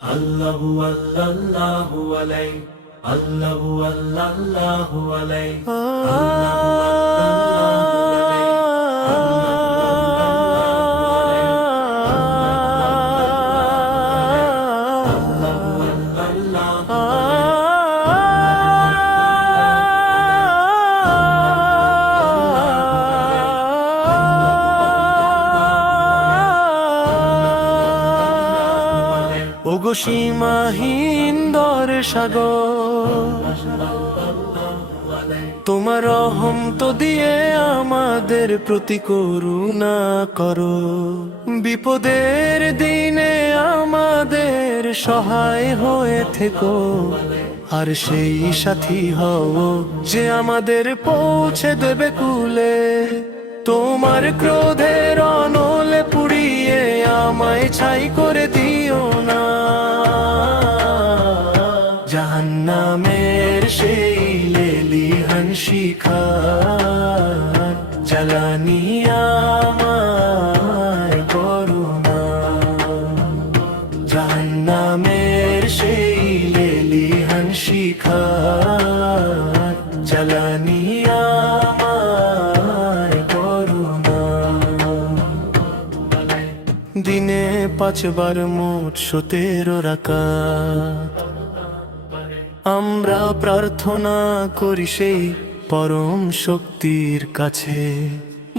আল্লাহু আল্লাহু আলাই আল্লাহু আল্লাহু আলাই আল্লাহু ওগো সীমাহীন দরে সাগর, তোমার রহম তো দিয়ে আমাদের প্রতি করুণা করো। বিপদের দিনে আমাদের সহায় হয়ে থেকো, আর সেই সাথী হও যে আমাদের পৌঁছে দেবে কুলে। তোমার ক্রোধের অনলে পুড়িয়ে আমায় ছাই করে দিও না। জাহান্নামের সেই লেলিহান শিখা জ্বালানি আমায় করো না। জাহান্নামের সেই লেলিহান শিখা জ্বালানি আমায় করো না। দিনে 5 বার মোট 17 রাকাত আমরা প্রার্থনা করি সেই পরম শক্তির কাছে।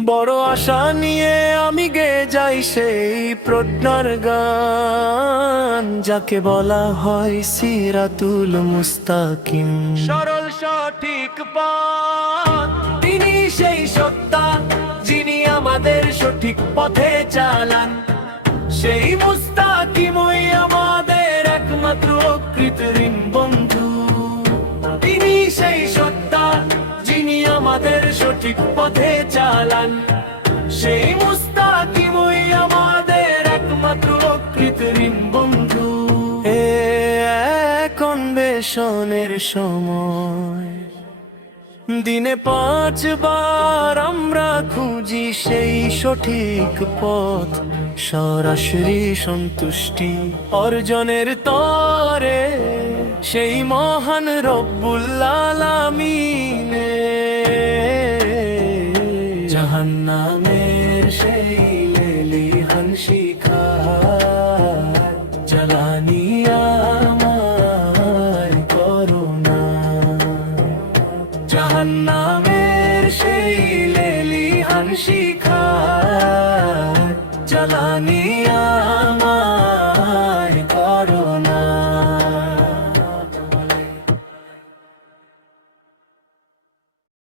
বড় আশা নিয়ে আমি গেয়ে যাই সেই প্রজ্ঞার গান, যাকে বলা হয় সিরাতুল মুস্তাকিম, সরল সঠিক পথ। তিনি সেই সত্তা যিনি আমাদের সঠিক পথে চালান। সেই মুস্তাকিমই আমাদের একমাত্র কৃত্রিম বন্ধু। তিনি সেই সত্তা যিনি আমাদের সঠিক পথে চালান। সেই মুস্তাকিমই আমাদের একমাত্র কৃত্রিম বন্ধু। এক অন্বেষণের সময় দিনে 5 বার আমরা খুঁজি সেই সঠিক পথ। সরাসরি সন্তুষ্টি অর্জনের তরে সেই মহান রব্বুল আলামিনে। জাহান্নামের সেই লেলিহান শিখা জ্বালানি আমায় করো না। জাহান্নাম